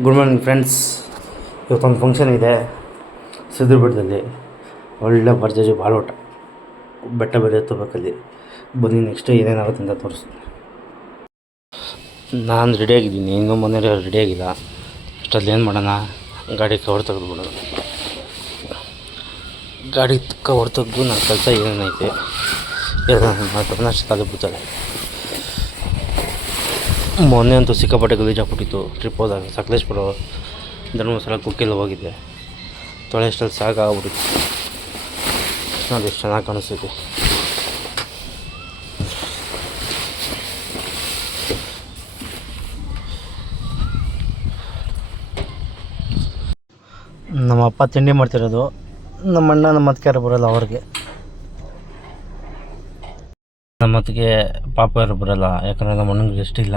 Good morning friends ಇವತ್ತೊಂದು function ಇದೆ. ಸಿದ್ರ ಬೆಟ್ಟದಲ್ಲಿ ಒಳ್ಳೆ ಭಾಳ ಬಾಳೋಟ ಬೆಟ್ಟ ಬೇರೆ ಎತ್ತಬೇಕಲ್ಲಿ. ಬನ್ನಿ ನೆಕ್ಸ್ಟ್ ಏನೇನಾಗುತ್ತೆ ಅಂತ ತೋರಿಸ್ತೀನಿ. ನಾನು ರೆಡಿಯಾಗಿದ್ದೀನಿ ಇನ್ನೂ ರೆಡಿ ರೆಡಿಯಾಗಿಲ್ಲ ಅಷ್ಟರಲ್ಲಿ ಏನು ಮಾಡೋಣ? ಗಾಡಿ ಕವರ್ ತೆಗೆದುಬಿಡೋಣ. ಗಾಡಿ ಕವರ್ ತೆಗೆದು ನನ್ನ ಕೆಲಸ ಏನೇನೈತೆ. ಎಲ್ಲ ಮಾತಾಡೋಣ ಅಷ್ಟು ತಲುಪುತ್ತಾರೆ ಮೊನ್ನೆ ಅಂತೂ ಸಿಕ್ಕಾಪಟ್ಟೆ ಗಲೀಜಾಗ್ಬಿಟ್ಟಿತ್ತು ಟ್ರಿಪ್ ಹೋದಾಗ ಸಕಲೇಶ್ಪುರ ಧರ್ಮಸ್ಥಳ ಕುಕ್ಕೆಲ್ಲ ಹೋಗಿದ್ದೆ. ತೊಳೆಷ್ಟಲ್ಲಿ ಸಾಕಾಗ್ಬಿಟ್ಟಿತ್ತು ನೋಡಿ ಎಷ್ಟು ಚೆನ್ನಾಗಿ ಕಾಣಿಸ್ತೈತಿ ನಮ್ಮ ಅಪ್ಪ ತಿಂಡಿ ಮಾಡ್ತಿರೋದು. ನಮ್ಮ ಅಣ್ಣ ನಮ್ಮ ಅತ್ತಿಗೆ ಬರೋಲ್ಲ ಅವ್ರಿಗೆ. ನಮ್ಮ ಅತ್ತಿಗೆ ಪಾಪ ಯಾರು ಬರೋಲ್ಲ. ಯಾಕಂದರೆ ನಮ್ಮ ಅಣ್ಣನಿಗೆ ರೆಸ್ಟ್ ಇಲ್ಲ.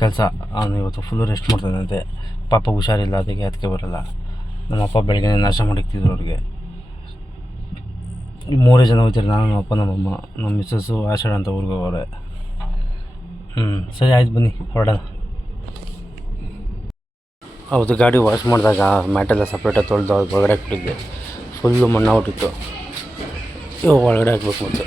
ಕೆಲಸ ಅವನು ಇವತ್ತು ಫುಲ್ಲು ರೆಸ್ಟ್ ಮಾಡ್ತಾನಂತೆ. ಪಾಪ ಹುಷಾರಿಲ್ಲ, ಅದಕ್ಕೆ ಅದಕ್ಕೆ ಬರೋಲ್ಲ. ನಮ್ಮ ಅಪ್ಪ ಬೆಳಗ್ಗೆ ನಾಶ ಮಾಡಿಕ್ತಿದ್ರು ಅವ್ರಿಗೆ. ಈ ಮೂರೇ ಜನ ಹೋಗ್ತಾರೆ ನಾನು, ನಮ್ಮ ಅಪ್ಪ ನಮ್ಮಮ್ಮ ನಮ್ಮ ಮಿಸ್ಸಸ್ಸು ಆಶಾಡ ಅಂತ ಊರಿಗೆ ಹೋಗೋರೆ. ಹ್ಞೂ ಸರಿ ಆಯ್ತು ಬನ್ನಿ, ಹೊರಡೋಣ. ಹೌದು ಗಾಡಿ ವಾಶ್ ಮಾಡಿದಾಗ ಮ್ಯಾಟೆಲ್ಲ ಸಪ್ರೇಟಾಗಿ ತೊಳೆದು ಒಳಗಡೆ ಹಾಕ್ಬಿಟ್ಟಿದ್ದೆ. ಫುಲ್ಲು ಮಣ್ಣು ಹುಟ್ಟಿತ್ತು. ಇವಾಗ ಒಳಗಡೆ ಹಾಕ್ಬೇಕು ಮತ್ತೆ.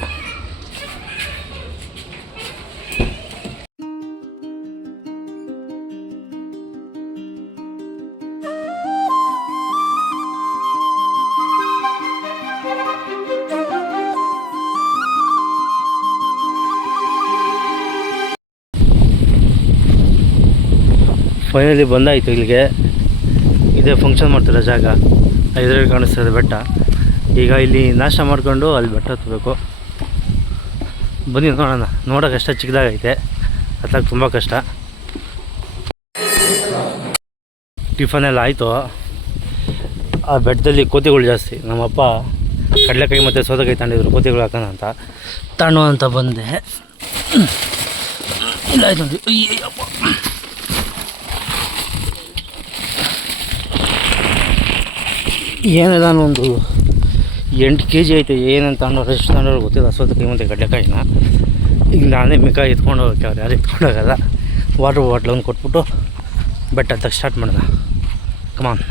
ಫೈನಲಿ ಬಂದಾಯಿತು ಇಲ್ಲಿಗೆ. ಇದೇ ಫಂಕ್ಷನ್ ಮಾಡ್ತಾರೆ ಜಾಗ. ಇದರಲ್ಲಿ ಕಾಣಿಸ್ತದೆ ಬೆಟ್ಟ. ಈಗ ಇಲ್ಲಿ ನಾಶ ಮಾಡಿಕೊಂಡು ಅಲ್ಲಿ ಬೆಟ್ಟ ಹತ್ತಬೇಕು. ಬನ್ನಿ ನೋಡೋಣ. ನೋಡೋಕೆ ಅಷ್ಟೇ ಚಿಕ್ಕದಾಗೈತೆ. ಹತ್ತಕ್ಕೆ ತುಂಬ ಕಷ್ಟ. ಟಿಫನ್ ಎಲ್ಲ ಆಯಿತು. ಆ ಬೆಟ್ಟದಲ್ಲಿ ಕೋತಿಗಳು ಜಾಸ್ತಿ. ನಮ್ಮಪ್ಪ ಕಡಲೆಕಾಯಿ ಮತ್ತು ಸೌತೆಕಾಯಿ ತಂಡಿದ್ರು ಕೋತಿಗಳು ಹಾಕೋಣ ಅಂತ. ತಣ್ಣು ಅಂತ ಬಂದೆ. ಇಲ್ಲ ಆಯ್ತು ಅಯ್ಯಪ್ಪ ಏನಿಲ್ಲ ಒಂದು ಎಂಟು ಕೆ ಜಿ ಐತೆ, ಏನಂತ ಅನ್ನೋರು ಎಷ್ಟು ಅನ್ನೋರು ಗೊತ್ತಿಲ್ಲ. ಸೌತೆಕಾಯಿ ಮತ್ತು ಗಡ್ಡೆಕಾಯಿನ. ಈಗ ನಾನೇ ಮಿಕ್ಕ ಎತ್ಕೊಂಡು ಹೋಗಕ್ಕೆ ಅವ್ರು ಯಾರು ಎತ್ಕೊಂಡೋಗಲ್ಲ ವಾಟ್ರ್ ಬಾಟ್ಲ್ ಒಂದು ಕೊಟ್ಬಿಟ್ಟು ಬೆಟ್ಟ ಹತ್ತಕ್ಕೆ ಸ್ಟಾರ್ಟ್ ಮಾಡೋಣ ಕಮಾನ್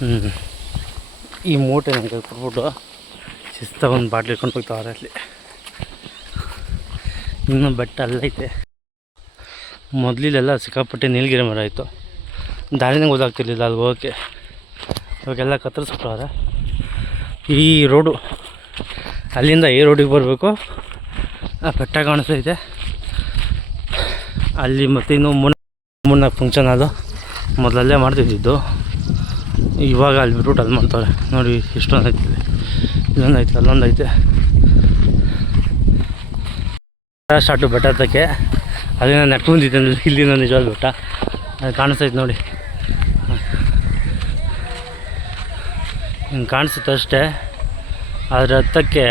ಹ್ಞೂ ಈ ಮೂಟೆ ನನಗೆ ಕೊಟ್ಬಿಟ್ಟು ಶಿಸ್ತ ಒಂದು ಬಾಟ್ಲಿ ಇಟ್ಕೊಂಡು ಹೋಗ್ತಾವ್ರೆ ಅಲ್ಲಿ. ಇನ್ನೂ ಬೆಟ್ಟ ಅಲ್ಲೈತೆ ಮೊದಲಿಲೆಲ್ಲ ಸಿಕ್ಕಾಪಟ್ಟೆ ನೀಲಗಿರಿ ಮರ ಇತ್ತು. ದಾರಿನೇ ಗೊತ್ತಾಗ್ತಿರ್ಲಿಲ್ಲ ಅಲ್ಲಿ ಹೋಗೋಕ್ಕೆ ಇವಾಗೆಲ್ಲ ಕತ್ತರಿಸ್ಬಿಟ್ಟವ್ರೆ ಈ ರೋಡು ಅಲ್ಲಿಂದ ಈ ರೋಡಿಗೆ ಬರಬೇಕು. ಬೆಟ್ಟ ಕಾಣಿಸ್ತೈತೆ ಅಲ್ಲಿ ಮತ್ತು ಇನ್ನು ಮುನ್ನ ಮುನ್ನ ಫಂಕ್ಷನ್ ಅದು. ಮೊದಲಲ್ಲೇ ಮಾಡ್ತಿದ್ದಿದ್ದು. ಇವಾಗ ಅಲ್ಲಿ ಬಿಟ್ಬಿಟ್ಟು ಅಲ್ಲಿ ಮಾಡ್ತಾರೆ. ನೋಡಿ, ಇಷ್ಟೊಂದು ಐತೆ ಇಲ್ಲೊಂದು ಐತೆ ಅಲ್ಲೊಂದು ಐತೆ ಸ್ಟಾರ್ಟು ಬೆಟ್ಟ ಹತ್ತಕ್ಕೆ. ಅದೇನೋ ನೆಟ್ಕೊಂಡಿದ್ದೆ ಇಲ್ಲಿನ ನಿಜವಾದ ಬೆಟ್ಟ. ಅದು ಕಾಣಿಸ್ತೈತೆ ನೋಡಿ. ಹಿಂಗೆ ಕಾಣಿಸುತ್ತೆ ಅಷ್ಟೇ. ಆದರೆ ಹತ್ತಕ್ಕೆ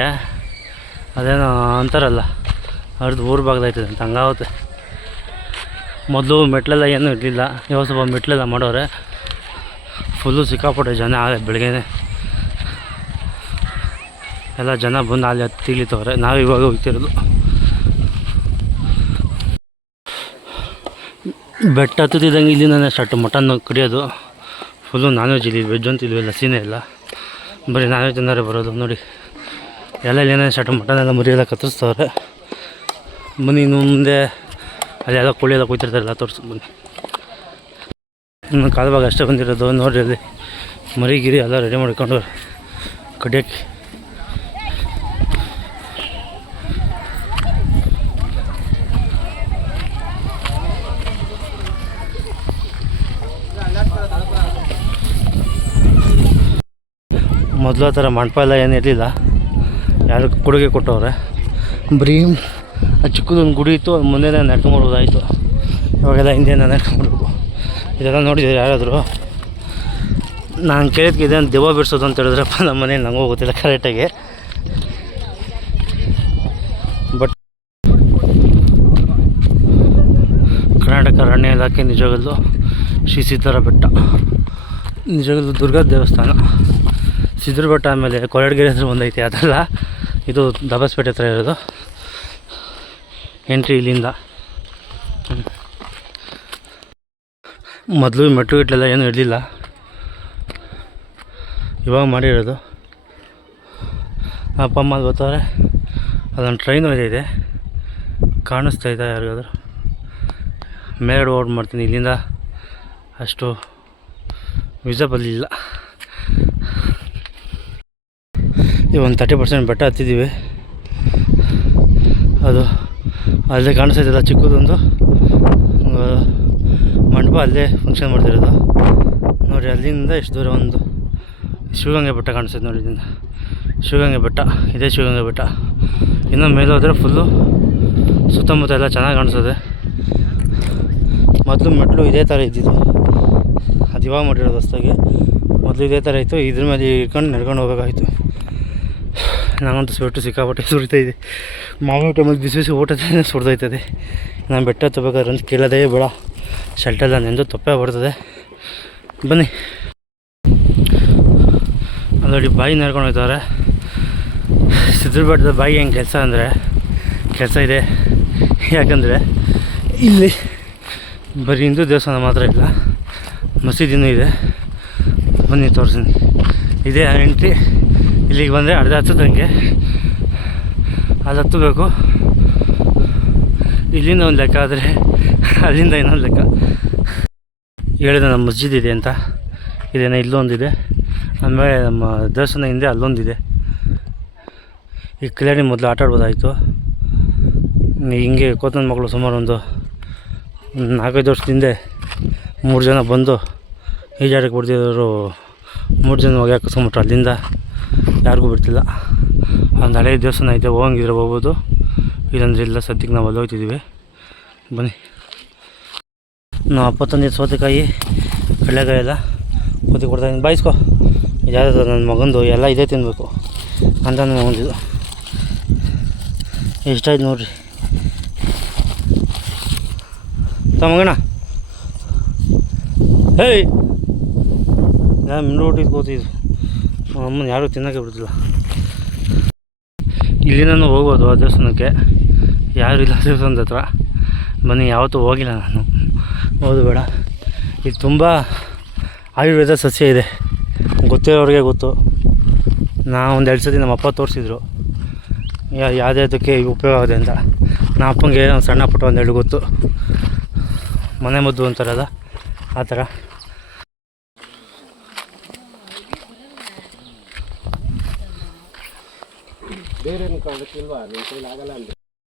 ಅದೇನೋ ಅಂತಾರಲ್ಲ ಅರ್ಧ ಊರು ಭಾಗದಾಯ್ತದೆ ಅಂತ ಹಂಗಾಗುತ್ತೆ. ಮೊದಲು ಮೆಟ್ಲೆಲ್ಲ ಏನೂ ಇರಲಿಲ್ಲ, ಇವಾಗ ಸ್ವಲ್ಪ ಮೆಟ್ಲೆಲ್ಲ ಮಾಡೋರೆ. ಫುಲ್ಲು ಸಿಕ್ಕಾಪಟ್ಟೆ ಜನ ಆಗಲಿ ಬೆಳಗ್ಗೆನೆ. ಎಲ್ಲ ಜನ ಬಂದು ಅಲ್ಲಿ ಹತ್ತಿ ನಾವು ಇವಾಗ ಹೋಗ್ತಿರೋದು. ಬೆಟ್ಟ ಹತ್ತುತ್ತಿದ್ದಂಗೆ ನಾನು ಸ್ಟಾರ್ಟ್ ಮಟನ್ ಕುಡಿಯೋದು. ಫುಲ್ಲು ನಾನ್ ವೆಜ್ ಇಲ್ಲಿ ವೆಜ್ ಅಂತ ಇಲ್ವೇ ಸೀನೇ ಇಲ್ಲ. ಬರೀ ನಾವೇ ಜನರೇ ಬರೋದು, ನೋಡಿ. ಎಲ್ಲ ಏನೇನು ಸಟ್ ಮಟನ್ ಎಲ್ಲ ಮರಿ ಎಲ್ಲ ಕತ್ತರಿಸ್ತವ್ರೆ. ಬನ್ನಿ, ಇನ್ನು ಮುಂದೆ ಅಲ್ಲೆಲ್ಲ ಕೋಳಿ ಎಲ್ಲ ಕೊಯ್ತಿರ್ತಾರಲ್ಲ ತೋರಿಸ್ ಬನ್ನಿ. ಇನ್ನು ಕಾಲುವಾಗ ಅಷ್ಟೇ ಬಂದಿರೋದು, ನೋಡಿರಿ ಅಲ್ಲಿ. ಮರಿ ಗಿರಿ ಎಲ್ಲ ರೆಡಿ ಮಾಡ್ಕೊಂಡು ಕಡಿಯೋಕ್ಕೆ ಮೊದಲು ಆ ಥರ ಮಂಟಪ ಎಲ್ಲ ಏನು ಇರಲಿಲ್ಲ. ಯಾರು ಕೊಡುಗೆ ಕೊಟ್ಟವ್ರೆ. ಬರೀ ಆ ಚಿಕ್ಕದೊಂದು ಗುಡಿ ಇತ್ತು, ಅದು ಮುಂದೆ ನಡ್ಕೊಂಬರ್ಬೋದಾಯಿತು ಇವಾಗೆಲ್ಲ ಹಿಂದೆ ನಡ್ಕೊಂಬರ್ಬೇಕು ಇದೆಲ್ಲ ನೋಡಿದ್ರು ಯಾರಾದರೂ? ನಾನು ಕೇಳಿದ್ಕೆ ಇದೇನು ದೆವ್ವ ಬಿಡಿಸೋದು ಅಂತ ಹೇಳಿದ್ರಪ್ಪ, ನಮ್ಮ ಮನೇಲಿ ನಂಗೆ ಗೊತ್ತಿಲ್ಲ ಕರೆಕ್ಟಾಗಿ. ಬಟ್ ಕರ್ನಾಟಕ ಅರಣ್ಯ ಇಲಾಖೆ ನಿಜಗಲ್ಲು ಶ್ರೀ ಸೀತಾರ ಬೆಟ್ಟ ನಿಜಗಲ್ಲು ದುರ್ಗಾ ದೇವಸ್ಥಾನ. ಸಿದ್ರ ಬೆಟ್ಟ ಆಮೇಲೆ ಕೊರಡಗೆರೆ ಹತ್ರ ಒಂದೈತೆ, ಅದಲ್ಲ. ಇದು ದಬಸ್ಪೇಟೆ ಹತ್ರ ಇರೋದು. ಎಂಟ್ರಿ ಇಲ್ಲಿಂದ. ಮೊದಲು ಮೆಟ್ರೋ ಇಟ್ಲೆಲ್ಲ ಏನೂ ಇರಲಿಲ್ಲ. ಇವಾಗ ಮಾಡಿರೋದು. ಅಪ್ಪ, ಅಮ್ಮ ಗೊತ್ತವ್ರೆ ಟ್ರೈನ್ ಟ್ರೈನು ಇದೆ. ಕಾಣಿಸ್ತಾ ಇದೆ ಯಾರಿಗಾದ್ರು. ಮೇಲ್ಗಡೆ ಓಡ್ ಮಾಡ್ತೀನಿ ಇಲ್ಲಿಂದ. ಅಷ್ಟು ವಿಸಬಲ್ ಇಲ್ಲ. ಈಗ ಒಂದು ತರ್ಟಿ ಪರ್ಸೆಂಟ್ ಬೆಟ್ಟ ಹತ್ತಿದ್ದೀವಿ. ಅದು ಅಲ್ಲೇ ಕಾಣಿಸ್ತೈತಲ್ಲ ಚಿಕ್ಕದೊಂದು. ಮಂಟಪ ಅಲ್ಲೇ ಫಂಕ್ಷನ್ ಮಾಡ್ತಿರೋದು. ನೋಡಿ, ಅಲ್ಲಿಂದ ಎಷ್ಟು ದೂರ ಒಂದು ಶಿವಗಂಗೆ ಬೆಟ್ಟ ಕಾಣಿಸ್ತದೆ ನೋಡಿ ಇದರಿಂದ ಶಿವಗಂಗೆ ಬೆಟ್ಟ, ಇದೇ ಶಿವಗಂಗೆ ಬೆಟ್ಟ. ಇನ್ನೂ ಮೇಲೆ ಹೋದರೆ ಫುಲ್ಲು ಸುತ್ತಮುತ್ತ ಎಲ್ಲ ಚೆನ್ನಾಗಿ ಕಾಣಿಸ್ತದೆ ಮೊದಲು ಮೆಟ್ಲು ಇದೇ ಥರ ಇದ್ದಿದ್ದು. ಅದು ಇವಾಗ ಮಾಡಿರೋದು ಹೊಸ್ದಾಗಿ. ಮೊದಲು ಇದೇ ಥರ ಇತ್ತು, ಇದ್ರ ಮೇಲೆ ಇಟ್ಕೊಂಡು ನಡ್ಕೊಂಡು ಹೋಗೋಕ್ಕಾಯ್ತು ನಂಗಂತೂ ಸ್ವೆಟ್ಟು ಸಿಕ್ಕಾಪಟ್ಟೆ ಸುರಿತಾ ಇದೆ. ಮಾಮೂಲಿ ಟೈಮಲ್ಲಿ ಬಿಸಿ ಬಿಸಿ ಊಟದ ಸುರಿದೈತದೆ ನಾನು ಬೆಟ್ಟ ತಗೋಬೇಕಾದ್ರೆ ಅಂತ ಕೇಳೋದೇ ಬೇಡ. ಶೆಲ್ಟೆಲ್ಲ ನೆಂದು ತಪ್ಪೇ ಬರ್ತದೆ ಬನ್ನಿ. ಅಲ್ಲಿ ಬಾಯಿ ನಡ್ಕೊಂಡು ಹೋಗ್ತಾರೆ. ಬಾಯಿ ಹೆಂಗೆ ಕೆಲಸ ಅಂದರೆ, ಕೆಲಸ ಇದೆ. ಯಾಕಂದರೆ ಇಲ್ಲಿ ಬರೀ ಹಿಂದೂ ದೇವಸ್ಥಾನ ಮಾತ್ರ ಇಲ್ಲ, ಮಸೀದಿನೂ ಇದೆ. ಬನ್ನಿ ತೋರಿಸ್ತೀನಿ. ಇದೇ ಎಂಟ್ರಿ ಇಲ್ಲಿಗೆ ಬಂದರೆ ಅರ್ಧ ಹತ್ತದಂಗೆ. ಅದು ಹತ್ತಬೇಕು. ಇಲ್ಲಿಂದ ಒಂದು ಲೆಕ್ಕ ಆದರೆ ಅಲ್ಲಿಂದ ಇನ್ನೊಂದು ಲೆಕ್ಕ. ಹೇಳಿದ ನಮ್ಮ ಮಸ್ಜಿದ್ ಇದೆ ಅಂತ. ಇದೇನೋ ಇಲ್ಲೊಂದಿದೆ. ಆಮೇಲೆ ನಮ್ಮ ದೇವಸ್ಥಾನ ಹಿಂದೆ ಅಲ್ಲೊಂದಿದೆ. ಈ ಕಿಲಾಡಿ ಮೊದಲು ಆಟ ಆಡ್ಬೋದಾಯಿತು. ಹಿಂಗೆ ಕೋತನ ಮಕ್ಕಳು ಸುಮಾರು ಒಂದು ನಾಲ್ಕೈದು ವರ್ಷದ ಹಿಂದೆ ಮೂರು ಜನ ಬಂದು ಈಜಾಡಕ್ಕೆ ಬಿಡ್ತಿದ್ರು ಮೂರು ಜನ ಹೋಗಿ ಹಾಕಿಸ್ಕೊಂಬಿಟ್ರು ಅಲ್ಲಿಂದ. ಯಾರಿಗೂ ಬಿಡ್ತಿಲ್ಲ. ಒಂದು ಹಳೆಯ ದೇವಸ್ಥಾನ ಐತೆ ಹೋಗಂಗಿದ್ರೆ ಹೋಗ್ಬೋದು. ಇಲ್ಲಂದ್ರೆ ಇಲ್ಲ, ಸದ್ಯಕ್ಕೆ ನಾವು ಅಲ್ಲಿ ಹೋಗ್ತಿದ್ದೀವಿ ಬನ್ನಿ. ನಾವು ಅಪ್ಪತ್ತೊಂದು ಸೌತೆಕಾಯಿ, ಕಡಲೆಕಾಯಿ ಎಲ್ಲ ಕೂತಿ ಕೊಡ್ತಾ ಇದ್ದೀನಿ ಬಾಯಿಸ್ಕೊ. ಯಾವ್ದು ನನ್ನ ಮಗಂದು ಎಲ್ಲ ಇದೇ ತಿನ್ನಬೇಕು ಅಂತ ನನ್ನ ಮಗಂದಿದ್ದು ಎಷ್ಟಾಯ್ತು ನೋಡ್ರಿ. ತಮಗಣ ಹೇಯ್. ನಾನು ಮಿಂಡೋಟಿದ್ದು ಕೂತಿದ್ದು. ಅಮ್ಮನ ಯಾರೂ ತಿನ್ನೋಕೆ ಬಿಡ್ತಿಲ್ಲ ಇಲ್ಲಿಂದನೂ ಹೋಗ್ಬೋದು ಆ ದೇವಸ್ಥಾನಕ್ಕೆ. ಯಾರು ಇಲ್ಲ ದೇವಸ್ಥಾನದ ಹತ್ರ. ಮನೆ ಯಾವತ್ತೂ ಹೋಗಿಲ್ಲ ನಾನು. ಹೌದು ಬೇಡ. ಇಲ್ಲಿ ತುಂಬ ಆಯುರ್ವೇದ ಸಸ್ಯ ಇದೆ. ಗೊತ್ತಿರೋರಿಗೆ ಗೊತ್ತು. ನಾ ಒಂದು ಎರಡು ಸತಿ ನಮ್ಮ ಅಪ್ಪ ತೋರಿಸಿದ್ರು. ಯಾ ಯಾವುದಕ್ಕೆ ಉಪಯೋಗ ಆಗಿದೆ ಅಂತ. ನಮ್ಮ ಅಪ್ಪಂಗೆ ಒಂದು ಸಣ್ಣ ಪುಟ್ಟ ಒಂದೆರಡು ಗೊತ್ತು. ಮನೆ ಮದ್ದು ಅಂತಾರಲ್ಲ ಆ ಥರ.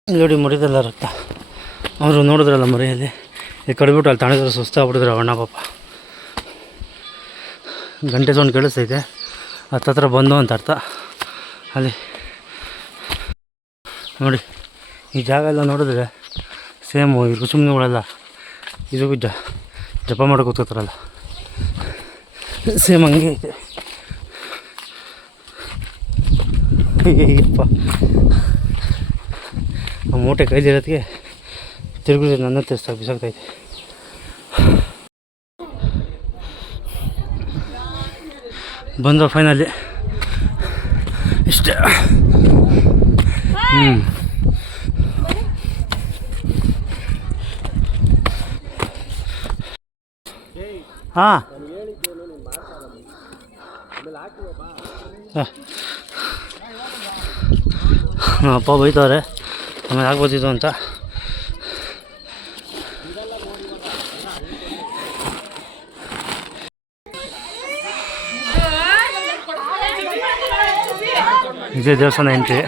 ನೋಡಿ ಮುರಿದಲ್ಲ ರಕ್ತ. ಅವರು ನೋಡಿದ್ರಲ್ಲ ಮರೆಯಲ್ಲಿ ಇಲ್ಲಿ ಕಡಿಬಿಟ್ಟು ಅಲ್ಲಿ ತಣಿದ್ರೆ ಸುಸ್ತಾಗ್ಬಿಟ್ಟಿದ್ರು ಅಣ್ಣ ಪಾಪ. ಗಂಟೆ ಸೌಂಡ್ ಕೇಳಿಸ್ತೈತೆ. ಹತ್ತತ್ರ ಬಂದು ಅಂತ ಅರ್ಥ. ಅಲ್ಲಿ ನೋಡಿ, ಈ ಜಾಗ ಎಲ್ಲ ನೋಡಿದ್ರೆ ಸೇಮು, ಈ ರುಸುಮ್ನೆಗಳೆಲ್ಲ ಇದು ಜಪ ಮಾಡೋಕೆ ಕೂತ್ಕೋತಾರಲ್ಲ. ಸೇಮ್ ಹಂಗೆ ಐತೆ. ಅಯ್ಯಪ್ಪ ಆ ಮೂಟೆ ಕೈದಿರೋದಕ್ಕೆ ತಿರುಗಿದ್ರೆ ನನ್ನ ತಿರ್ಸ್ತಾ ಬಿಸಾಕ್ತೈತೆ ಬಂದು ಫೈನಲಿ ಇಷ್ಟೇ ಹ್ಞೂ ಹಾಂ ನಮ್ಮ ಅಪ್ಪ ಬೈತವ್ರೆ. ಆಮೇಲೆ ಆಗ್ಬೋದಿತ್ತು ಅಂತ. ಇದೇ ದೇವಸ್ಥಾನ ಎಂಟ್ರಿ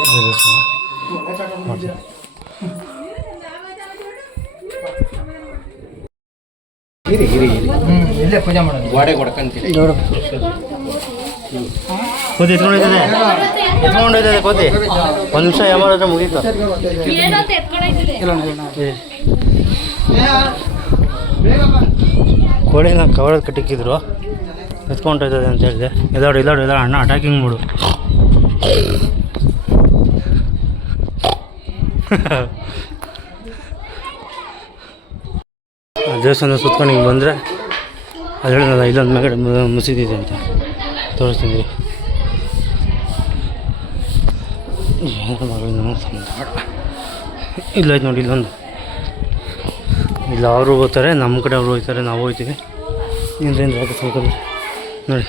ಇದೇ ದೇವಸ್ಥಾನ ಇರಿ ಇರಿ ಇರಿ ಇಲ್ಲೇ ಪೂಜೆ ಮಾಡೋದು ಗೋಡೆ ಹೊಡ್ಕೊಂತೀನಿ ನೋಡು. ಕೋತಿ ಎತ್ಕೊಂಡೋಯ್ತದೆ ಎತ್ಕೊಂಡೋಯ್ತದೆ ಕೋತಿ? ಒಂದು ನಿಮಿಷ ಮುಗೀತು. ಏನಂತ ಎತ್ಕೊಂಡೋಯ್ತದೆ ಏ. ಕೋಳಿನ ಕವರಲ್ಲಿ ಕಟ್ಟಿಕ್ಕಿದ್ರು. ಎತ್ಕೊಂಡೋಯ್ತದೆ ಅಂತ ಹೇಳಿದೆ. ಇದಾಡು ಇದಾಡು ಇದಾಡು ಅಣ್ಣ ಅಟ್ಯಾಕಿಂಗ್ ಮಾಡು. ದೇವಸ್ಥಾನ ಸುತ್ಕೊಂಡು ಹಿಂಗೆ ಬಂದರೆ ಅದು ಹೇಳಿದ್ನಲ್ಲ ಇಲ್ಲೊಂದು ಮೇಗಡೆ ಮಸೀದಿ ಇದೆ ಅಂತ ತೋರಿಸ್ತೀನಿ. ರೀ. ಇಲ್ಲ ನೋಡಿ, ಇಲ್ಲೊಂದು. ಇಲ್ಲ, ಅವರು ಹೋಗ್ತಾರೆ, ನಮ್ಮ ಕಡೆ ಅವರು ಹೋಗ್ತಾರೆ, ನಾವು ಹೋಗ್ತೀವಿ. ಯಾಕೆ ತಿಳ್ಕೊಂಡು ನೋಡಿ.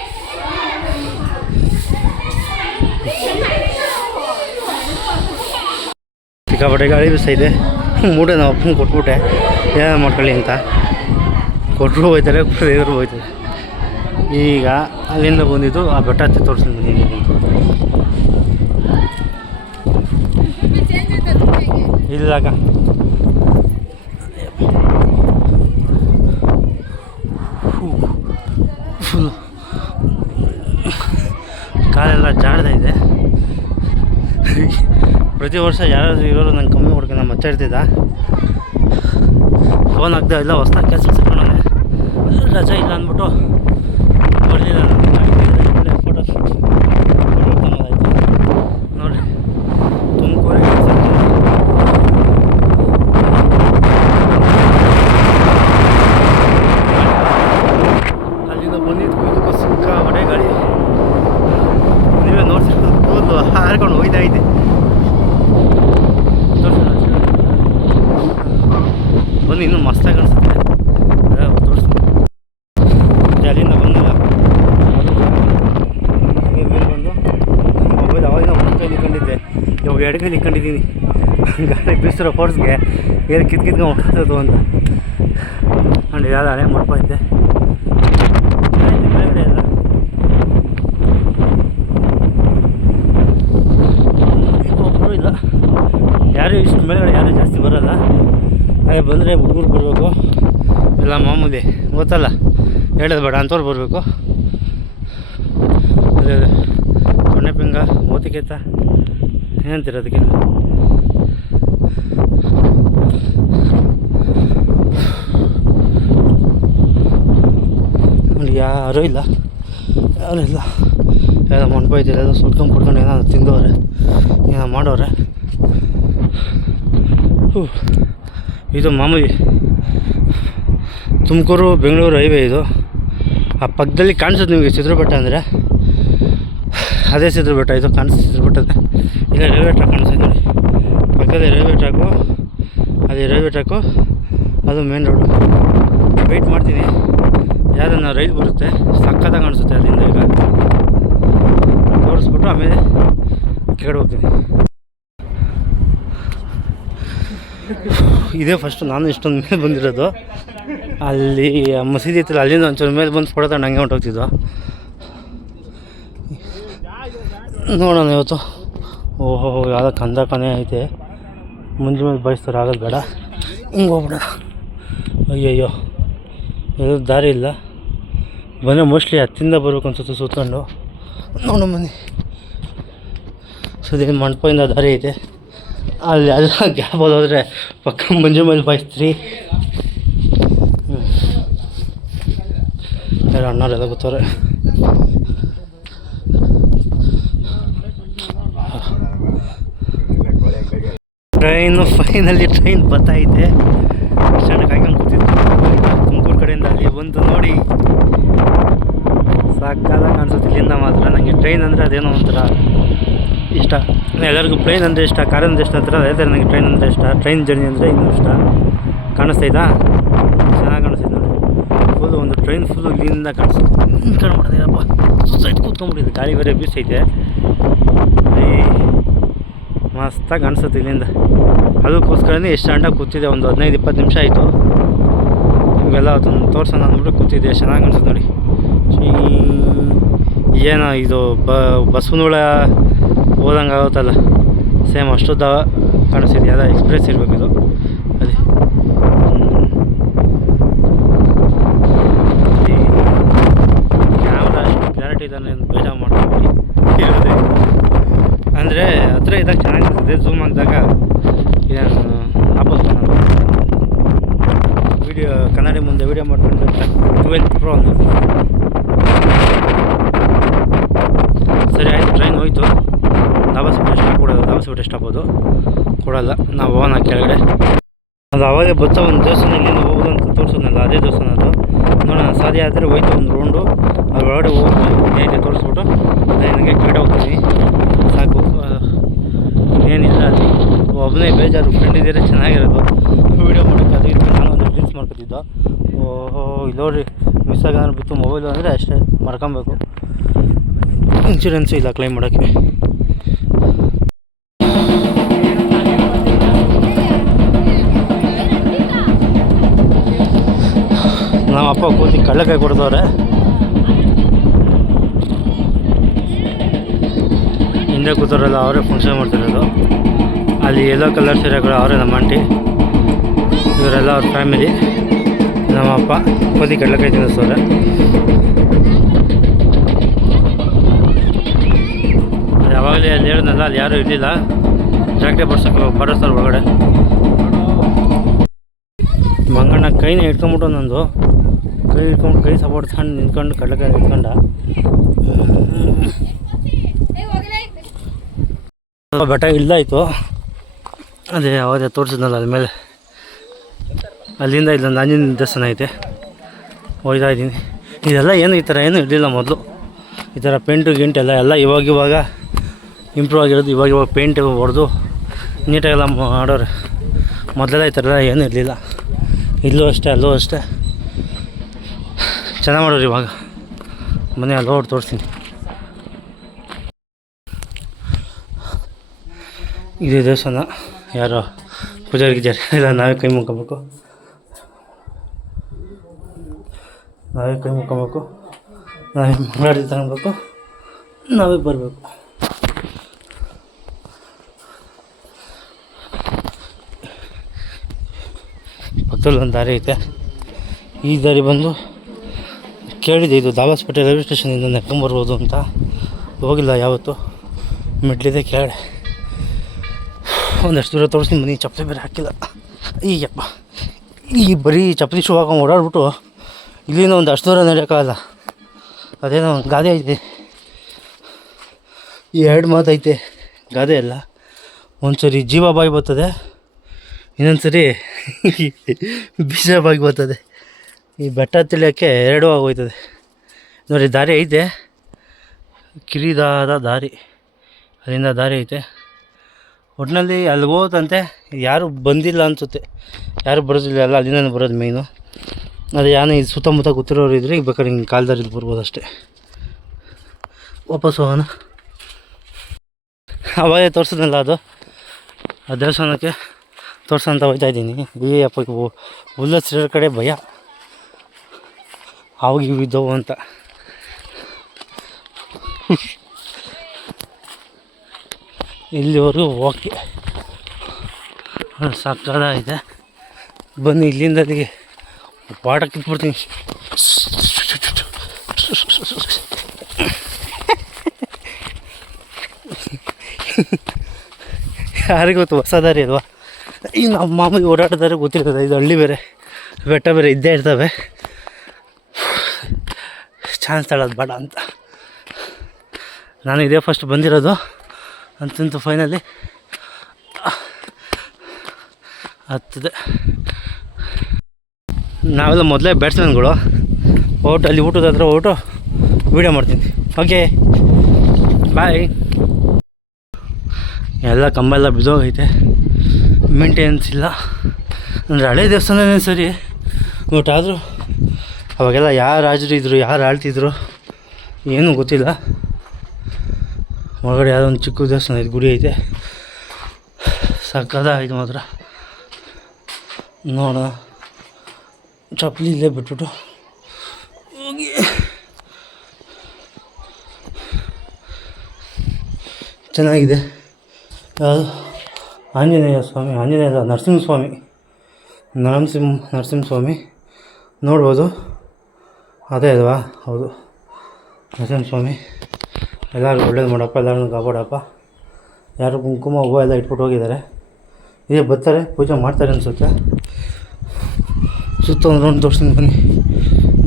ಸಿಕ್ಕಾಪಟ್ಟೆ ಗಾಳಿ ಬಿಸ್ತೈತೆ ಮೂಡೆ ನಾವು ಅಪ್ಪನ ಕೊಟ್ಬಿಟ್ಟೆ. ಏನೋ ಮಾಡ್ಕೊಳ್ಳಿ ಅಂತ. ಕೊಟ್ಟರು ಹೋಯ್ತಾರೆ, ದೇವರು ಹೋಯ್ತಾರೆ. ಈಗ ಅಲ್ಲಿಂದ ಬಂದಿದ್ದು ಆ ಬೆಟ್ಟ ಹತ್ತಿ ತೋರಿಸ್ತೀನಿ ನಿಮಗೆ. ಇಲ್ಲಾಗ ಕಾಲೆಲ್ಲ ಜಾಡ್ದ ಇದೆ. ಪ್ರತಿ ವರ್ಷ ಯಾರಾದರೂ ಇರೋರು ನಂಗೆ ಕಮ್ಮಿ ಹೊಡ್ಕೊಂಡು ನಮ್ಮ ಮಚ್ಚ ಇರ್ತಿದ್ದ. ಫೋನ್ ಹಾಕ್ದೆ ಇಲ್ಲ ಹೊಸ್ದಾಗಿ ಕೆಲಸ ಸಿಕ್ಕೊಂಡೆ ರಜೆ ಇಲ್ಲ ಅಂದ್ಬಿಟ್ಟು ಬರಲಿಲ್ಲ ಫೋಟೋ ನೋಡಿರಿ ತುಮಕೂರಿಗೆ ಅಲ್ಲಿಂದ ಬಂದಿದ್ದು ಇದಕ್ಕೂ ಸಿಕ್ಕಾಪಟ್ಟೆ ಗಾಳಿ ನೀವೇ ನೋಡ್ತಿರ್ಬೋದು ಕೂದಲು ಹಾರ್ಕೊಂಡು ಹೋಯ್ತಾ ಇದೆ ಬನ್ನಿ ಇನ್ನೂ ಮಸ್ತಾಗಿ ಕಾಣಿಸುತ್ತೆ ಅದೇ ತೋರಿಸ್ತೀನಿ ಮತ್ತೆ ಅಲ್ಲಿಂದ ಬಂದಲ್ಲ ಹೀಗೆ ಮೇಲೆ ಬಂದು ಮೊಬೈಲ್ ಅವಾಗ ಒಂದು ಕೈ ನಿಂತ್ಕೊಂಡಿದ್ದೆ ಇವಾಗ ಇಕ್ಕೊಂಡಿದ್ದೀನಿ. ಗಾಡಿ ಬೀಸಿರೋ ಫೋರ್ಸ್ಗೆ ಏನು ಕಿತ್ ಕಿತ್ಕೊಂಡು ಅಂತ. ಅಂಡ್ ಯಾವ ಹಳೆ ಮಾಡ್ಕೊ ಇದ್ದೆ ಮೇಲ್ಗಡೆ ಒಬ್ಬರು ಇಲ್ಲ ಯಾರು ಇಷ್ಟು ಮೇಲ್ಗಡೆ ಯಾರು ಜಾಸ್ತಿ ಬರೋಲ್ಲ. ಹಾಗೆ ಬಂದರೆ ಹುಡುಗರು ಬರಬೇಕು. ಇಲ್ಲ, ಮಾಮೂಲಿ ಗೊತ್ತಲ್ಲ. ಹೇಳೋದು ಬೇಡ, ಅಂಥವ್ರು ಬರಬೇಕು. ಅದೇ ಅದೇ. ತೊಣ್ಣೆ ಪಿಂಗ ಮೋತಿಕೇತ. ಏನಂತೀರ ಅದಕ್ಕೆ ಅಲ್ಲಿ ಯಾರೂ ಇಲ್ಲ. ಯಾರೂ ಇಲ್ಲ. ಏನೋ ಮಂಟಪ ಏನೋ ಸುಟ್ಕೊಂಡು ಕುಡ್ಕೊಂಡು ಏನೋ ತಿಂದವ್ರೆ. ಏನೋ ಮಾಡೋರೆ ಹ್ಞೂ ಇದು ಮಾಮೂಲಿ ತುಮಕೂರು, ಬೆಂಗಳೂರು ಹೈವೇ ಇದು. ಆ ಪಕ್ಕದಲ್ಲಿ ಕಾಣಿಸುತ್ತೆ ನಿಮಗೆ ಚಿತ್ರಪಟ್ಟ ಅಂದರೆ. ಅದೇ ಸಿದ್ರಬೆಟ್ಟ ಇದು ಕಾಣಿಸ್ತಿದ್ರು ಬೆಟ್ಟದ ಇಲ್ಲ ರೈಲ್ವೆ ಟ್ರ್ಯಾಕ್ ಕಾಣಿಸ್ತಿದೆ. ನೋಡಿ ಪಕ್ಕದಲ್ಲಿ ರೈಲ್ವೆ ಟ್ರ್ಯಾಕು ಅದೇ ರೈಲ್ವೆ ಟ್ರ್ಯಾಕು ಅದು ಮೇನ್ ರೋಡು ವೆಯ್ಟ್ ಮಾಡ್ತೀನಿ. ಯಾವ್ದನ್ನ ರೈಲ್ ಬರುತ್ತೆ ಸಕ್ಕತ್ತಾಗಿ ಕಾಣಿಸುತ್ತೆ ಅಲ್ಲಿಂದ ಈಗ. ತೋರಿಸ್ಬಿಟ್ಟು ಆಮೇಲೆ ಕೆಳಗಡೆ ಹೋಗ್ತೀನಿ. ಇದೇ ಫಸ್ಟು ನಾನು ಇಷ್ಟೊಂದು ಮೇಲೆ ಬಂದಿರೋದು. ಅಲ್ಲಿ ಮಸೀದಿ ಇತ್ತಲ್ಲ ಅಲ್ಲಿಂದ ಒಂಚೂರು ಮೇಲೆ ಬಂದು ಫೋಟೋ ತಗೊಂಡು ಹಂಗೆ ಹೊಂಟೋಗ್ತಿದ್ದು ನೋಡೋಣ ಇವತ್ತು. ಓಹೋ ಯಾವುದೋ ಕಂದ ಕನೆ ಐತೆ. ಮುಂಜಿ ಮೇಲೆ ಬಯಸ್ತಾರೆ ಆಗೋದು ಬೇಡ. ಹಿಂಗೆ ಹೋಗ್ಬಿಡೋಣ ಅಯ್ಯಯ್ಯೋ ಇದು ದಾರಿ ಇಲ್ಲ. ಬಂದರೆ ಮೋಸ್ಟ್ಲಿ ಹತ್ತಿಂದ ಬರ್ಬೇಕು ಅನ್ಸುತ್ತೆ ಸುತ್ಕೊಂಡು ನೋಡೋಣ ಬನ್ನಿ ಸದ್ಯ ಮಂಟಪದಿಂದ ದಾರಿ ಐತೆ. ಅಲ್ಲಿ ಎಲ್ಲ ಗ್ಯಾಪ್ ಹೋದ್ರೆ ಪಕ್ಕ ಮಂಜು ಮೇಲೆ ಬಾಯಿಸ್ತ್ರಿ. ಯಾರು ಅಣ್ಣಾರೆಲ್ಲ ಗೊತ್ತವ್ರೆ ಟ್ರೈನು ಫೈನಲಿ ಟ್ರೈನ್ ಸ್ಟ್ಯಾಂಡ ಕಾಯ್ಕೊಂಡು ಕೂತಿದ್ದು. ತುಮಕೂರು ಕಡೆಯಿಂದ ಅಲ್ಲಿ ಬಂದು ನೋಡಿ. ಸಾಕಾದಾಗ ಕಾಣಿಸುತ್ತೆ ಇಲ್ಲಿಂದ ಮಾತ್ರ. ನನಗೆ ಟ್ರೈನ್ ಅಂದರೆ ಅದೇನೋ ಒಂಥರ ಇಷ್ಟ. ಎಲ್ಲರಿಗೂ ಪ್ಲೇನ್ ಅಂದರೆ ಇಷ್ಟ ಕಾರ್ ಅಂದರೆ ಇಷ್ಟ ಅಂತಾರೆ. ಅದೇ ಥರ ನನಗೆ ಟ್ರೈನ್ ಅಂದರೆ ಇಷ್ಟ. ಟ್ರೈನ್ ಜರ್ನಿ ಅಂದರೆ ಇನ್ನೂ ಇಷ್ಟ. ಕಾಣಿಸ್ತೈತಾ ಚೆನ್ನಾಗಿ ಕಾಣಿಸ್ತೈತೆ ನೋಡಿ. ಫುಲ್ಲು ಒಂದು ಟ್ರೈನ್ ಫುಲ್ಲು ಇಲ್ಲಿಂದ ಕಾಣಿಸುತ್ತೆ ನಿಂತ್ಕೊಂಡು ಮಾಡಿದೆಯಪ್ಪ ಸುಸ್ತಾಯ್ತು, ಕೂತ್ಕೊಂಡ್ಬಿಟ್ಟಿದೆ. ಗಾಳಿ ಬೇರೆ ಬೀಸೈತೆ ಮಸ್ತಾಗಿ ಕಾಣಿಸುತ್ತೆ ಇಲ್ಲಿಂದ. ಅದಕ್ಕೋಸ್ಕರನೇ ಎಷ್ಟು ಗಂಟೆ ಕೂತಿದೆ ಒಂದು ಹದಿನೈದು, ಇಪ್ಪತ್ತು ನಿಮಿಷ ಆಯಿತು. ನಿಮಗೆಲ್ಲ ಅದನ್ನು ತೋರಿಸೋಣ ಅಂದ್ಬಿಟ್ಟು ಎಷ್ಟು ಚೆನ್ನಾಗಿ ಅನಿಸುತ್ತೆ ನೋಡಿ. ಏನೋ ಇದು ಬ ಬಸವನಹುಳ ಹೋದಂಗೆ ಆಗುತ್ತಲ್ಲ? ಸೇಮ್ ಅಷ್ಟುದ್ದ ಕಾಣಿಸ್ತಿದೆ. ಎಲ್ಲ ಎಕ್ಸ್ಪ್ರೆಸ್ ಇರಬೇಕು ಇದು ಅದೇ ಕ್ಯಾಮ್ರಾ ಅಷ್ಟು ಕ್ಲಾರಿಟಿ ಇದ್ದಾನೆ ಬೇಜಾರು ಮಾಡ್ಕೊಂಬಿಡಿ ಇರೋದೇ ಅಂದರೆ ಹತ್ರ ಇದ್ದಾಗ ಚೆನ್ನಾಗಿ ಅನಿಸುತ್ತೆ ಝೂಮ್ ಹಾಕಿದಾಗ ಏನು ಆಪಲ್ ವಿಡಿಯೋ ಕನ್ನಡಿ ಮುಂದೆ ವಿಡಿಯೋ ಮಾಡ್ಕೊಂಡು ಟ್ವೆಲ್ತ್ ಪ್ರೋ ಒಂದು ಸರಿ, ಆಯಿತು ಟ್ರೈನ್ ಹೋಯ್ತು. ದಾಬಾ ಸ್ಪೀಡ್ ಸ್ಟಾಪ್ ಕೊಡೋದು ದಾಬಾ ಬಿಟ್ಟು ಸ್ಟಾಪ್ ಅದು ಕೊಡಲ್ಲ. ನಾವು ಹೋಗೋಣ ಕೆಳಗಡೆ. ಅದು ಅವಾಗೇ ಬತ್ತ ಒಂದು ದೇವಸ್ಥಾನ, ಇಲ್ಲಿಂದ ಹೋಗೋದು ಅಂತ ತೋರಿಸೋದಲ್ಲ ಅದೇ ದೇವಸ್ಥಾನ ಅದು. ನೋಡೋಣ, ಸಾಧ್ಯ ಆದರೆ ಹೋಯ್ತು ಒಂದು ರೌಂಡು ಅದ್ರೊಳಗಡೆ ಹೋಗಿ ಹೇಗೆ ತೋರಿಸ್ಬಿಟ್ಟು. ನನಗೆ ಕಡೆ ಹೋಗ್ತೀನಿ. ಸಾಕು. ಏನಿಲ್ಲ ಅಲ್ಲಿ. ಒಬ್ಬನೇ ಬೇಜಾರು. ಫ್ರೆಂಡ್ ಇದ್ದೀರ? ಚೆನ್ನಾಗಿರೋದು. ವೀಡಿಯೋ ಮಾಡೋಕ್ಕೆ ಅದು ಇದು ನಾನು ಒಂದು ರೀಲ್ಸ್ ಮಾಡ್ಕೊತಿದ್ದ ಓಹೋ ಇಲ್ಲಿ ನೋಡ್ರಿ ಮಿಸ್ ಆಗೋದ್ರೆ ಬಿತ್ತು ಮೊಬೈಲು ಅಂದರೆ ಅಷ್ಟೇ, ಮರ್ಕೊಬೇಕು. ಇನ್ಶೂರೆನ್ಸು ಇಲ್ಲ ಕ್ಲೈಮ್ ಮಾಡೋಕ್ಕೆ. ನಮ್ಮ ಅಪ್ಪ ಕೂತಿ ಕಳ್ಳಕಾಯಿ ಕೊಡ್ತವ್ರೆ ಹಿಂದೆ ಕೂತವ್ರಲ್ಲ ಅವರೇ ಫಂಕ್ಷನ್ ಮಾಡ್ತಿರೋದು. ಅಲ್ಲಿ ಎಲ್ಲೋ ಕಲರ್ ಸೀರೆಗಳು ಅವರೇ ನಮ್ಮ ಆಂಟಿ ಇವರೆಲ್ಲ ಅವ್ರ ಫ್ಯಾಮಿಲಿ ನಮ್ಮ ಅಪ್ಪ ಕೋತಿ ಕಡಲೆಕಾಯಿ ತಿನ್ನಿಸ್ತಾರೆ. ಯಾವಾಗಲೇ ಅಲ್ಲಿ ಹೇಳಿದ್ನಲ್ಲ ಅಲ್ಲಿ ಯಾರೂ ಇರಲಿಲ್ಲ. ಜಾಗ್ರೆ ಬರ್ಸಕ್ಕೆ ಬರೋಸ್ತಾರೆ ಒಳಗಡೆ. ಮಂಗಣ್ಣ ಕೈನ ಇಟ್ಕೊಂಬಿಟ್ಟು ನಂದು. ಕೈ ಇಟ್ಕೊಂಡು ಕೈ ಸಪೋರ್ಟ್ ತಗೊಂಡು ನಿಂತ್ಕೊಂಡು ಕಡಲೆಕಾಯಿ ಇಟ್ಕೊಂಡ ಬೆಟ್ಟ ಇಲ್ದಾಯ್ತು ಅದೇ ಯಾವುದೇ ತೋರಿಸಿದ್ನಲ್ಲ ಅದ ಮೇಲೆ ಅಲ್ಲಿಂದ ಇಲ್ಲೊಂದು ಆಂಜನೇಯ ದೇವಸ್ಥಾನ ಐತೆ ಹೋಗ್ತಾ ಇದ್ದೀನಿ ಇದೆಲ್ಲ ಏನು ಈ ಥರ ಏನು ಇರಲಿಲ್ಲ ಮೊದಲು. ಈ ಥರ ಪೇಂಟು, ಗಿಂಟು ಎಲ್ಲ ಎಲ್ಲ ಇವಾಗ ಇವಾಗ ಇಂಪ್ರೂವ್ ಆಗಿರೋದು, ಇವಾಗ ಇವಾಗ ಪೇಂಟ್ ಹೊಡೆದು ನೀಟಾಗೆಲ್ಲ ಮಾಡೋರು. ಮೊದಲೆಲ್ಲ ಈ ಥರ ಎಲ್ಲ ಏನೂ ಇರಲಿಲ್ಲ. ಇಲ್ಲೂ ಅಷ್ಟೇ, ಅಲ್ಲೂ ಅಷ್ಟೇ. ಚೆನ್ನಾಗಿ ಮಾಡೋರು ಇವಾಗ. ಮನೆ ಅಲ್ಲಿ ಹೊರಟು ತೋರಿಸ್ತೀನಿ. ಇದು ದೇವಸ್ಥಾನ. ಯಾರೋ ಪೂಜಾರಿ ಗಿಜಾರಿ ಇಲ್ಲ, ನಾವೇ ಕೈ ಮುಕ್ಕೋಬೇಕು ನಾವೇ ಕೈ ಮುಕ್ಕೊಬೇಕು. ನಾವೇ ಮಂಗಳಾರತಿ ತಗೊಬೇಕು ನಾವೇ ಬರಬೇಕು. ಪಕ್ಕದಲ್ಲಿ ಒಂದು ದಾರಿ ಐತೆ. ಈ ದಾರಿ ಬಂದು ಕೇಳಿದೆ, ಇದು ದಾಬಾಸ್ಪೇಟೆ ರೈಲ್ವೆ ಸ್ಟೇಷನಿಂದ ನೆಕ್ಕೊಂಬರ್ಬೋದು ಅಂತ. ಹೋಗಿಲ್ಲ ಯಾವತ್ತು. ಮೆಟ್ಲಿದೆ ಕೇಳಿ ಒಂದಷ್ಟು ದೂರ ತೋರಿಸ್ತೀನಿ ಬನ್ನಿ ಚಪ್ಪಲಿ ಬೇರೆ ಹಾಕಿಲ್ಲ. ಈಗಪ್ಪ ಈ ಬರೀ ಚಪ್ಪಲಿ ಶೂ ಹಾಕೊಂಡು ಓಡಾಡ್ಬಿಟ್ಟು ಇಲ್ಲಿಂದ ಒಂದು ಅಷ್ಟು ದೂರ ನಡೆಯೋಕ್ಕಾಗಲ್ಲ. ಅದೇನೋ ಒಂದು ಗಾದೆ ಐತೆ. ಈ ಎರಡು ಮಾತೈತೆ ಗಾದೆ ಅಲ್ಲ. ಒಂದು ಸರಿ ಜೀವ ಬಾಯಿ ಬರ್ತದೆ. ಇನ್ನೊಂದು ಸರಿ ಬೀಜ ಬಾಯಿ ಬರ್ತದೆ. ಈ ಬೆಟ್ಟ ತಿಳಿಯೋಕ್ಕೆ ಎರಡೂ ಆಗೋಯ್ತದೆ. ನೋಡಿ, ದಾರಿ ಐತೆ. ಕಿರಿದಾದ ದಾರಿ. ಅಲ್ಲಿಂದ ದಾರಿ ಐತೆ. ಒಟ್ಟಿನಲ್ಲಿ ಅಲ್ಲಿಗೆ ಹೋದಂತೆ ಯಾರು ಬಂದಿಲ್ಲ ಅನಿಸುತ್ತೆ. ಯಾರು ಬರೋದಿಲ್ಲ. ಅಲ್ಲ ಅಲ್ಲಿಂದ ಬರೋದು ಮೇಯ್ನು ಅದು ಯಾನೇ ಇದು ಸುತ್ತಮುತ್ತ ಗೊತ್ತಿರೋರು ಇದ್ರೆ ಈಗ ಬೇಕಾದ್ರೆ ಹಿಂಗೆ ಕಾಲ್ದಾರಿದ್ದು ಬರ್ಬೋದು ಅಷ್ಟೇ ವಾಪಸ್ ಹೋಗೋಣ. ಅವಾಗೇ ತೋರಿಸಿದ್ನಲ್ಲ ಅದು? ಆ ದೇವಸ್ಥಾನಕ್ಕೆ ತೋರ್ಸಂತ ಹೋಗ್ತಾ ಇದ್ದೀನಿ. ಈ ಅಪ್ಪ ಹುಲ್ಲಸಿರೋ ಕಡೆ ಭಯ. ಅವಾಗ ಇವು ಅಂತ. ಇಲ್ಲಿವರೆಗೂ ಓಕೆ. ಸಕ್ಕದಾಗಿದೆ ಬನ್ನಿ ಇಲ್ಲಿಂದ ಅಲ್ಲಿಗೆ. ಪಾಠ ಕಿತ್ಬಿಡ್ತೀನಿ. ಯಾರಿಗೆ ಗೊತ್ತು, ಹೊಸ ದಾರಿ ಅಲ್ವಾ? ಈ ನಮ್ಮ ಮಾಮೂಲಿ ಓಡಾಡೋದಾರೆ ಗೊತ್ತಿರ್ತದೆ, ಇದು ಹಳ್ಳಿ ಬೇರೆ. ಬೆಟ್ಟ ಬೇರೆ, ಇದ್ದೇ ಇರ್ತವೆ. ಚಾನ್ಸ್ ತಳೋದು ಬೇಡ ಅಂತ. ನಾನು ಇದೇ ಫಸ್ಟ್ ಬಂದಿರೋದು, ಅಂತಂತೂ ಫೈನಲಿ ಹತ್ತದೆ. ನಾವೆಲ್ಲ ಮೊದಲೇ ಬ್ಯಾಟ್ಸ್ಮನ್ಗಳು ಓಟು ಅಲ್ಲಿ ಊಟದ ಹತ್ರ ಓಟು ವೀಡಿಯೋ ಮಾಡ್ತೀನಿ ಓಕೆ ಬಾಯ್ ಎಲ್ಲ ಕಂಬ ಎಲ್ಲ ಬಿದ್ದೋಗೈತೆ. ಮೇಂಟೆನೆನ್ಸ್ ಇಲ್ಲ. ಅಂದರೆ ಹಳೆ ದೇವಸ್ಥಾನನೇ ಸರಿ. ಬಟ್ ಆದರೂ ಅವಾಗೆಲ್ಲ ಯಾರು ರಾಜರು ಇದ್ದರು ಯಾರು ಆಳ್ತಿದ್ರು ಏನೂ ಗೊತ್ತಿಲ್ಲ. ಒಳಗಡೆ ಯಾವುದೋ ಒಂದು ಚಿಕ್ಕ ದೇವಸ್ಥಾನ ಇದೆ ಗುಡಿ ಐತೆ. ಸಕ್ಕದಾಗಿದೆ ಮಾತ್ರ. ನೋಡೋಣ. ಚಪ್ಪಲಿ ಇಲ್ಲೇ ಬಿಟ್ಬಿಟ್ಟು ಹೋಗಿ ಚೆನ್ನಾಗಿದೆ. ಯಾವುದು ಆಂಜನೇಯ ಸ್ವಾಮಿ ಆಂಜನೇಯ ನರಸಿಂಹಸ್ವಾಮಿ ನರಸಿಂಹ ನರಸಿಂಹಸ್ವಾಮಿ ನೋಡ್ಬೋದು. ಅದೇ ಅಲ್ವಾ? ಹೌದು. ನರಸಿಂಹಸ್ವಾಮಿ ಎಲ್ಲರಿಗೂ ಒಳ್ಳೇದು ಮಾಡಪ್ಪ ಎಲ್ಲರೂ ಕಾಪಾಡಪ್ಪ. ಯಾರು ಕುಂಕುಮ ಹೂವು ಎಲ್ಲ ಇಟ್ಬಿಟ್ಟು ಹೋಗಿದ್ದಾರೆ. ಇದೇ ಬರ್ತಾರೆ ಪೂಜೆ ಮಾಡ್ತಾರೆ ಅನಿಸುತ್ತೆ. ಸುತ್ತ ಒಂದು ರೌಂಡ್ ತೋರಿಸ್ತೀನಿ ಬನ್ನಿ.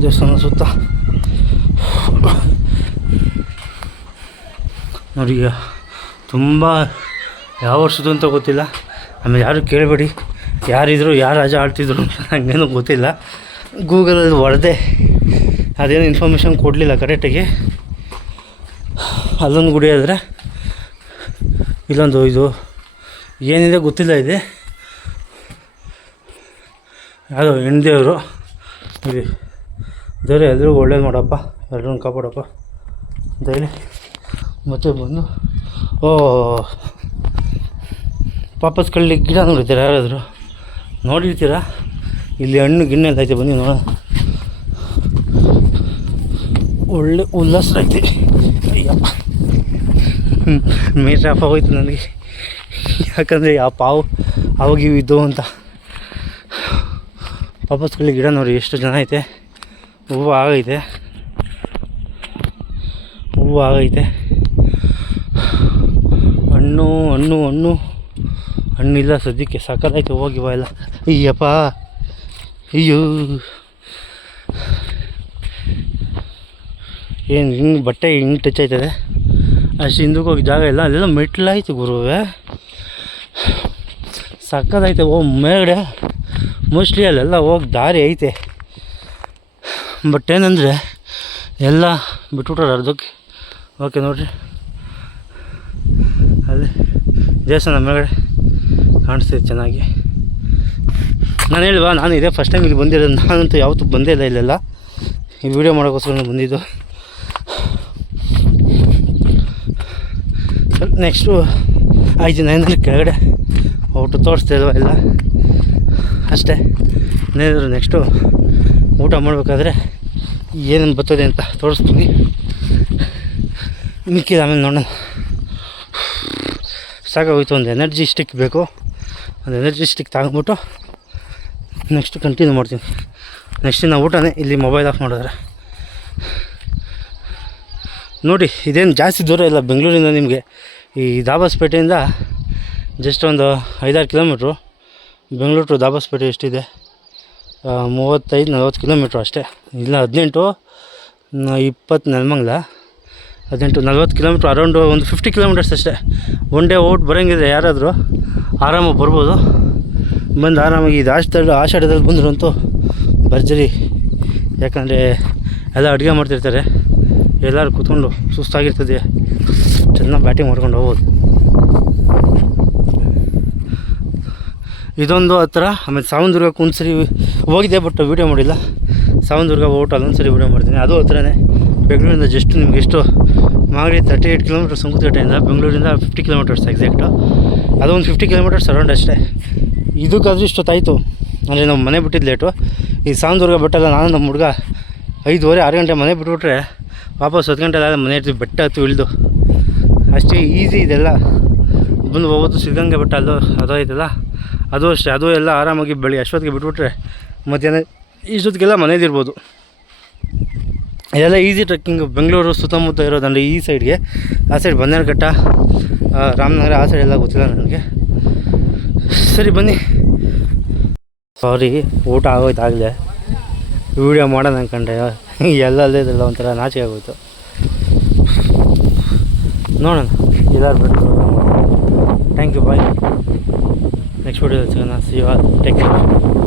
ದೇವಸ್ಥಾನ ಸುತ್ತ. ನೋಡಿ ಈಗ ತುಂಬ ಯಾವ ವರ್ಷದ್ದು ಅಂತ ಗೊತ್ತಿಲ್ಲ. ಆಮೇಲೆ ಯಾರು ಕೇಳಬೇಡಿ. ಯಾರಿದ್ರು, ಯಾರು ರಾಜ ಆಡ್ತಿದ್ರು ನನಗೇನು ಗೊತ್ತಿಲ್ಲ. ಗೂಗಲಲ್ಲಿ ಹೊಡೆದೆ ಅದೇನು ಇನ್ಫಾರ್ಮೇಷನ್ ಕೊಡಲಿಲ್ಲ ಕರೆಕ್ಟಾಗಿ ಅಲ್ಲೊಂದು ಗುಡಿ ಆದರೆ ಇಲ್ಲೊಂದು ಇದು ಏನಿದೆ ಗೊತ್ತಿಲ್ಲ ಇದೆ. ಯಾವುದೋ ಹೆಣ್ದೇವರು? ಇಲ್ಲಿ ದೇವ್ರೆ ಎಲ್ರಿಗೂ ಒಳ್ಳೇದು ಮಾಡಪ್ಪ ಎಲ್ರೂ ಕಾಪಾಡಪ್ಪ. ಅಂತ ಹೇಳಿ ಮತ್ತೆ ಬಂದು, ಓ, ಪಾಪಸ್ ಕಳ್ಳಿ ಗಿಡ ನೋಡಿರ್ತೀರ ಯಾರಾದರೂ? ನೋಡಿರ್ತೀರಾ? ಇಲ್ಲಿ ಹಣ್ಣು, ಗಿಣ್ಣೆ ಎಲ್ಲ ಐತೆ, ಬನ್ನಿ ನೋಡೋಣ. ಒಳ್ಳೆ ಉಲ್ಲಾಸ ಐತೆ. ಅಯ್ಯಪ್ಪ. ಆಫ್ ಆಗೋಯ್ತು ನನಗೆ. ಯಾಕಂದರೆ ಯಾವ ಪಾವು ಅವಾಗ ಇವು ಇದ್ದವು ಅಂತ. ವಾಪಸ್ ಕಳ್ಳಿ ಗಿಡ ನೋಡಿ, ಎಷ್ಟು ಜನ ಐತೆ. ಹೂವು ಆಗೈತೆ. ಹೂವು ಆಗೈತೆ. ಹಣ್ಣು ಹಣ್ಣು ಹಣ್ಣು. ಹಣ್ಣಿಲ್ಲ ಸದ್ಯಕ್ಕೆ ಸಕ್ಕತ್ತಾಯ್ತು ಹೋಗಿ ಬಾ ಎಲ್ಲ. ಅಯ್ಯಪ್ಪ. ಅಯ್ಯೋ. ಏನು, ಹಿಂಗೆ ಬಟ್ಟೆ ಹಿಂಗೆ ಟಚ್ ಆಯ್ತದೆ. ಅಷ್ಟು ಹಿಂದಕ್ಕೆ ಹೋಗಿ ಜಾಗ ಇಲ್ಲ, ಅಲ್ಲೆಲ್ಲ ಮೆಟ್ಲಾಯ್ತು ಗುರುವೆ. ಸಕ್ಕತ್ತೈತೆ ಓ, ಮೇಲ್ಗಡೆ. ಮೋಸ್ಟ್ಲಿ ಅಲ್ಲೆಲ್ಲ ಹೋಗಿ ದಾರಿ ಐತೆ. ಬಟ್ ಏನಂದರೆ, ಎಲ್ಲ ಬಿಟ್ಬಿಟ್ರೆ ಅರ್ಧಕ್ಕೆ. ಓಕೆ ನೋಡಿರಿ. ಅಲ್ಲಿ ದೇವಸ್ಥಾನ ಮೇಲ್ಗಡೆ ಕಾಣಿಸ್ತಿದೆ ಚೆನ್ನಾಗಿ. ನಾನು ಹೇಳುವ, ನಾನು ಇದೇ ಫಸ್ಟ್ ಟೈಮ್ ಇಲ್ಲಿ ಬಂದಿರೋದು. ನಾನಂತೂ ಯಾವತ್ತೂ ಬಂದೇ ಇಲ್ಲ ಇಲ್ಲೆಲ್ಲ. ಈ ವಿಡಿಯೋ ಮಾಡೋಕ್ಕೋಸ್ಕರ ಬಂದಿದ್ದು. ನೆಕ್ಸ್ಟು ಐದು ನೈನಲ್ಲಿ ಕೆಳಗಡೆ. ಔಟು ತೋರಿಸ್ತಾ ಇಲ್ವ ಇಲ್ಲ ಅಷ್ಟೇ. ಇನ್ನೇನಾದ್ರು ನೆಕ್ಸ್ಟು ಊಟ ಮಾಡಬೇಕಾದ್ರೆ ಏನೇನು ಬರ್ತದೆ ಅಂತ ತೋರಿಸ್ತೀನಿ. ಮಿಕ್ಕಿದ ಆಮೇಲೆ ನೋಡೋಣ. ಸಾಕಾಗೋಯ್ತು ಒಂದು ಎನರ್ಜಿ ಸ್ಟಿಕ್ ಬೇಕು. ಒಂದು ಎನರ್ಜಿ ಸ್ಟಿಕ್ ತಗೊಂಬಿಟ್ಟು ನೆಕ್ಸ್ಟ್ ಕಂಟಿನ್ಯೂ ಮಾಡ್ತೀನಿ. ನೆಕ್ಸ್ಟ್ ನಾವು ಊಟನೇ ಇಲ್ಲಿ ಮೊಬೈಲ್ ಆಫ್ ಮಾಡಿದ್ರೆ. ನೋಡಿ, ಇದೇನು ಜಾಸ್ತಿ ದೂರ ಇಲ್ಲ ಬೆಂಗಳೂರಿಂದ ನಿಮಗೆ. ಈ ದಾಬಾಸ್ಪೇಟೆಯಿಂದ ಜಸ್ಟ್ ಒಂದು ಐದಾರು ಕಿಲೋಮೀಟ್ರು. ಬೆಂಗಳೂರು ಟು ದಾಬಸ್ಪೇಟೆ ಎಷ್ಟಿದೆ? ಮೂವತ್ತೈದು, ನಲ್ವತ್ತು ಕಿಲೋಮೀಟ್ರ್ ಅಷ್ಟೇ. ಇಲ್ಲ, ಹದಿನೆಂಟು ಇಪ್ಪತ್ತು ನೆಲಮಂಗ್ಲ. ಹದಿನೆಂಟು, ನಲ್ವತ್ತು ಕಿಲೋಮೀಟ್ರ್ ಅರೌಂಡು ಒಂದು ಫಿಫ್ಟಿ ಕಿಲೋಮೀಟರ್ಸ್ ಅಷ್ಟೇ. ಒನ್ ಡೇ ಔಟ್ ಬರೋಂಗಿದ್ರೆ ಯಾರಾದರೂ ಆರಾಮಾಗಿ ಬರ್ಬೋದು. ಬಂದು ಆರಾಮಾಗಿ ಇದು ಆಷಾಢ ಆಷಾಢದಲ್ಲಿ ಬಂದ್ರಂತೂ ಭರ್ಜರಿ. ಯಾಕಂದರೆ ಎಲ್ಲ ಅಡುಗೆ ಮಾಡ್ತಿರ್ತಾರೆ. ಎಲ್ಲರೂ ಕೂತ್ಕೊಂಡು ಸುಸ್ತಾಗಿರ್ತದೆ. ಚೆನ್ನಾಗಿ ಬ್ಯಾಟಿಂಗ್ ಮಾಡ್ಕೊಂಡು ಹೋಗ್ಬೋದು. ಇದೊಂದು ಹತ್ರ ಆಮೇಲೆ ಸಾವಂದುರ್ಗಕ್ಕೆ ಒಂದು ಹೋಗಿದೆ ಬಟ್ ವೀಡಿಯೋ ಮಾಡಿಲ್ಲ. ಸಾವಂದುರ್ಗ ಔಟ್ ಅಲ್ಲೊಂದು ಸರಿ ವೀಡಿಯೋ ಮಾಡ್ತೀನಿ ಅದು ಹತ್ರನೇ. ಬೆಂಗಳೂರಿಂದ ಜಸ್ಟ್ ನಿಮ್ಗೆ ಎಷ್ಟು, ಮಾಗಡಿ ತರ್ಟಿ ಏಯ್ಟ್ ಕಿಲೋಮೀಟರ್ ಸುಂಕುತೇಟೆಯಿಂದ ಬೆಂಗಳೂರಿಂದ ಫಿಫ್ಟಿ ಕಿಲೋಮೀಟರ್ಸ್ ಎಕ್ಸಾಕ್ಟು ಅದೊಂದು ಫಿಫ್ಟಿ ಕಿಲೋಮೀಟರ್ಸ್ ಅರೌಂಡ್ ಅಷ್ಟೇ. ಇದಕ್ಕಾದ್ರೂ ಇಷ್ಟೊತ್ತಾಯಿತು. ಅಂದರೆ ನಾವು ಮನೆ ಬಿಟ್ಟಿದ್ದು ಲೇಟು ಈ ಸಾವಂದುರ್ಗ ಬೆಟ್ಟಲ್ಲ ನಾನು ನಮ್ಮ ಹುಡುಗ ಐದುವರೆ, ಆರು ಗಂಟೆ ಮನೆ ಬಿಟ್ಬಿಟ್ರೆ ವಾಪಸ್ ಹತ್ತು ಗಂಟೆ ಆದ ಮನೆ ಇರ್ತೀವಿ ಬೆಟ್ಟ ಹತ್ತು ಇಳಿದು ಅಷ್ಟೇ ಈಸಿ ಇದೆಲ್ಲ. ಬಂದು ಹೋಗೋದು ಸಿದ್ಧಗಂಗೆ ಬೆಟ್ಟ ಅಲ್ಲೂ, ಅದೋ ಐತಲ್ಲ ಅದು ಅಷ್ಟೇ, ಅದು ಎಲ್ಲ ಆರಾಮಾಗಿ ಬೆಳಿ, ಅಶ್ವತ್ಗೆ ಬಿಟ್ಬಿಟ್ರೆ ಮಧ್ಯಾಹ್ನ ಇಷ್ಟೊತ್ತಿಗೆಲ್ಲ ಮನೇಲಿರ್ಬೋದು ಇದೆಲ್ಲ ಈಸಿ ಟ್ರೆಕ್ಕಿಂಗ್ ಬೆಂಗಳೂರು ಸುತ್ತಮುತ್ತ ಇರೋದಂದ್ರೆ ಈ ಸೈಡ್ಗೆ ಆ ಸೈಡ್ ಬನ್ನೇರುಘಟ್ಟ ರಾಮನಗರ, ಆ ಸೈಡೆಲ್ಲ ಎಲ್ಲ ಗೊತ್ತಿಲ್ಲ ನನಗೆ. ಸರಿ, ಬನ್ನಿ. ಸಾರಿ ಊಟ ಆಗೋಯ್ತು ಆಗಲೇ. ವೀಡಿಯೋ ಮಾಡೋಣ ಅಂದ್ಕೊಂಡೆ ಎಲ್ಲ ಅಲ್ಲೇ ಇದೆಲ್ಲ ಒಂಥರ ನಾಚಿಕೆ ಆಗೋಯ್ತು. ನೋಡೋಣ. ಇದಾಗಬೇಕು ಥ್ಯಾಂಕ್ ಯು ಬಾಯ್ ನೆಕ್ಸ್ಟ್ ವೀಡಿಯೋದಲ್ಲಿ ಸಿಗೋಣ see you all take care